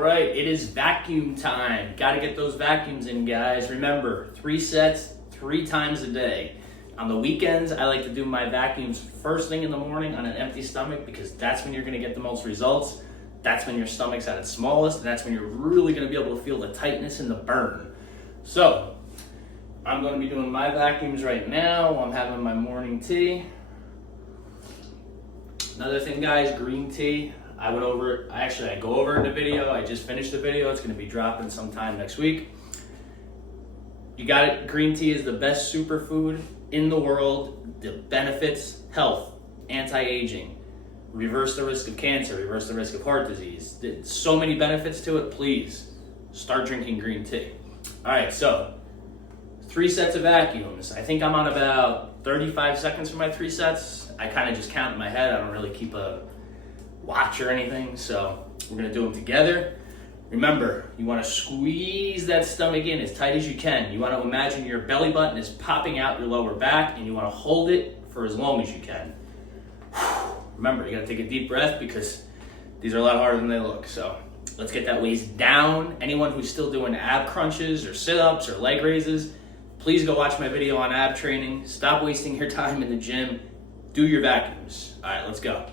right, it is vacuum time. Got to get those vacuums in, guys. Remember, 3 sets, 3 times a day. On the weekends, I like to do my vacuums first thing in the morning on an empty stomach because that's when you're going to get the most results. That's when your stomach's at its smallest, and that's when you're really going to be able to feel the tightness and the burn. So, I'm going to be doing my vacuums right now while I'm having my morning tea. Another thing, guys, green tea. I go over it in the video. I just finished the video. It's going to be dropping sometime next week. You got it. Green tea is the best superfood in the world. The benefits: health, anti-aging, reverse the risk of cancer, reverse the risk of heart disease. There's so many benefits to it. Please start drinking green tea. All right, so 3 sets of vacuums. I think I'm on about 35 seconds for my 3 sets. I kind of just count in my head. I don't really keep a watch or anything, so we're gonna do them together. Remember, you wanna squeeze that stomach in as tight as you can. You wanna imagine your belly button is popping out your lower back, and you wanna hold it for as long as you can. Remember, you gotta take a deep breath because these are a lot harder than they look. So let's get that waist down. Anyone who's still doing ab crunches or sit-ups or leg raises, please go watch my video on ab training. Stop wasting your time in the gym. Do your vacuums. All right, let's go.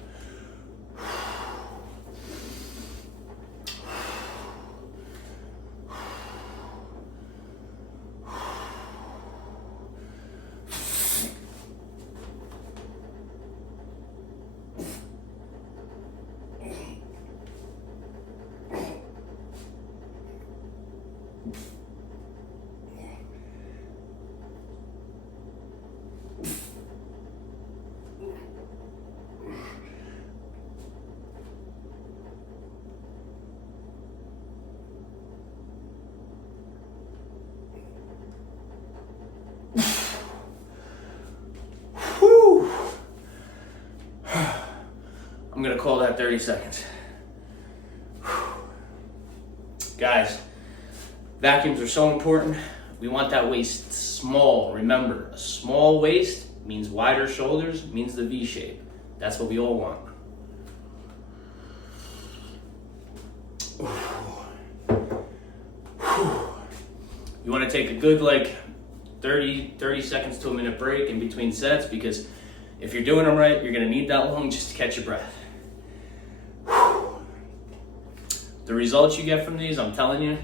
I'm gonna call that 30 seconds. Guys, vacuums are so important. We want that waist small. Remember, a small waist means wider shoulders, means the V shape. That's what we all want. You wanna take a good 30 seconds to a minute break in between sets, because if you're doing them right, you're gonna need that long just to catch your breath. The results you get from these, I'm telling you,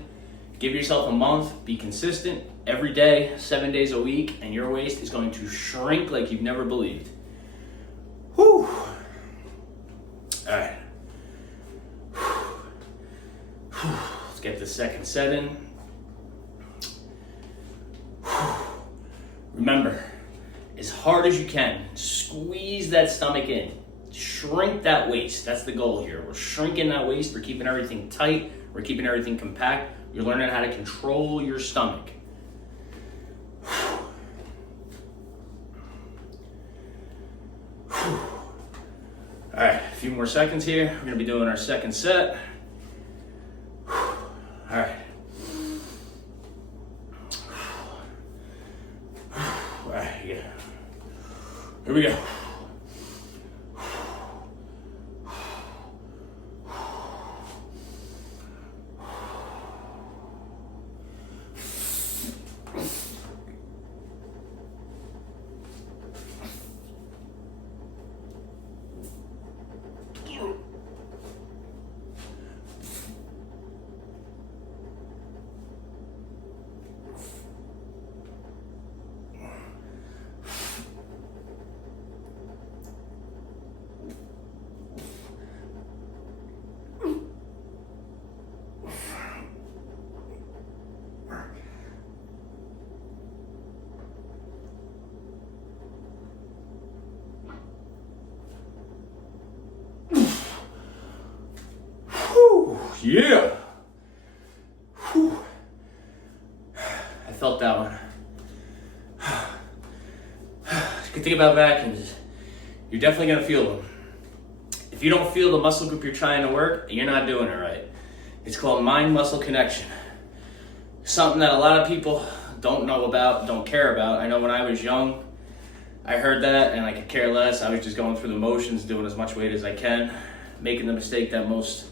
give yourself a month, be consistent, every day, 7 days a week, and your waist is going to shrink like you've never believed. Whew. All right. Let's get the second set in. Remember, as hard as you can, squeeze that stomach in. Shrink that waist. That's the goal here. We're shrinking that waist. We're keeping everything tight. We're keeping everything compact. You're learning how to control your stomach. All right, a few more seconds here. We're going to be doing our second set. All right. All right, yeah. Here we go. Yeah. Whew. I felt that one. Good thing about vacuums is you're definitely going to feel them. If you don't feel the muscle group you're trying to work, you're not doing it right. It's called mind-muscle connection. Something that a lot of people don't know about, don't care about. I know when I was young, I heard that and I could care less. I was just going through the motions, doing as much weight as I can, making the mistake that most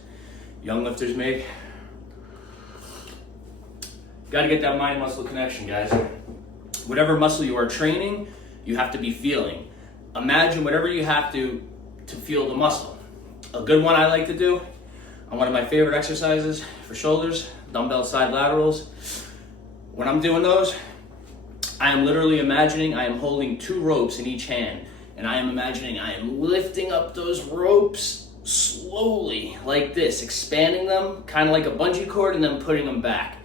young lifters make. Got to get that mind-muscle connection, guys. Whatever muscle you are training, you have to be feeling. Imagine whatever you have to feel the muscle. A good one I like to do, on one of my favorite exercises for shoulders, dumbbell side laterals. When I'm doing those, I am literally imagining I am holding 2 ropes in each hand, and I am imagining I am lifting up those ropes slowly like this, expanding them kind of like a bungee cord and then putting them back.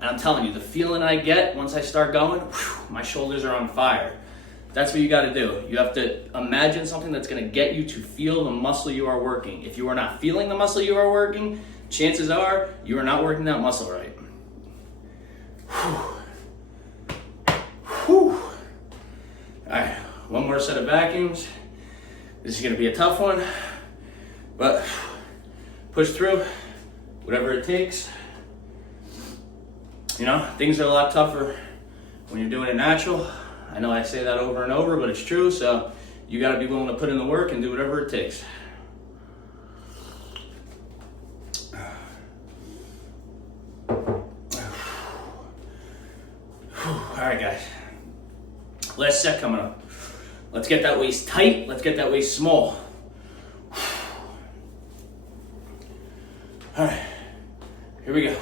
And I'm telling you, the feeling I get once I start going, my shoulders are on fire. That's what you got to do. You have to imagine something that's going to get you to feel the muscle you are working. If you are not feeling the muscle you are working, chances are you are not working that muscle right. Whew. All right, one more set of vacuums. This is going to be a tough one, but push through, whatever it takes. You know, things are a lot tougher when you're doing it natural. I know I say that over and over, but it's true. So you got to be willing to put in the work and do whatever it takes. All right, guys. Last set coming up. Let's get that waist tight. Let's get that waist small. All right, here we go.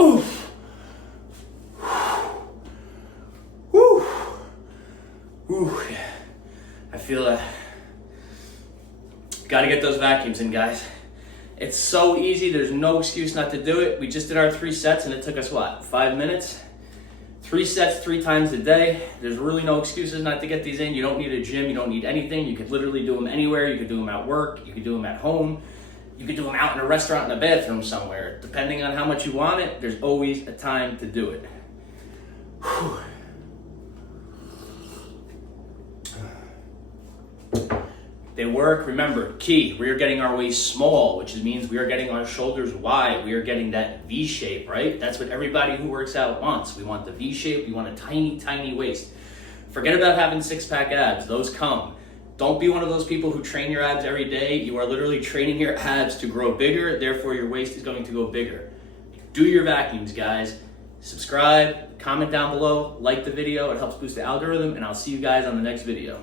Oof. Woo. Woo. I feel that. Got to get those vacuums in, guys. It's so easy. There's no excuse not to do it. We just did our 3 sets and it took us, what, 5 minutes? 3 sets, 3 times a day. There's really no excuses not to get these in. You don't need a gym. You don't need anything. You could literally do them anywhere. You could do them at work. You could do them at home. You could do them out in a restaurant, in a bathroom somewhere. Depending on how much you want it, there's always a time to do it. Whew. They work. Remember, key, we are getting our waist small, which means we are getting our shoulders wide. We are getting that V shape, right? That's what everybody who works out wants. We want the V shape. We want a tiny, tiny waist. Forget about having 6-pack abs. Those come. Don't be one of those people who train your abs every day. You are literally training your abs to grow bigger, therefore your waist is going to go bigger. Do your vacuums, guys. Subscribe, comment down below, like the video. It helps boost the algorithm, and I'll see you guys on the next video.